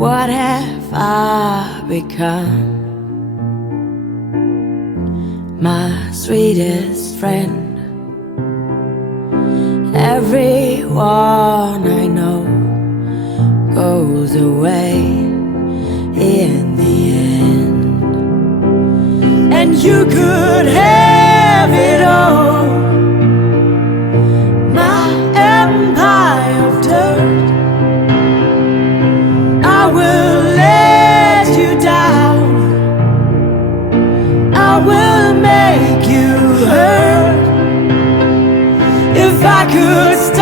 What have I become? My sweetest friend. Everyone I know goes away in the end. And you could have it all, my empire of dirt. I will let you down, I will make you hurt. If I could stop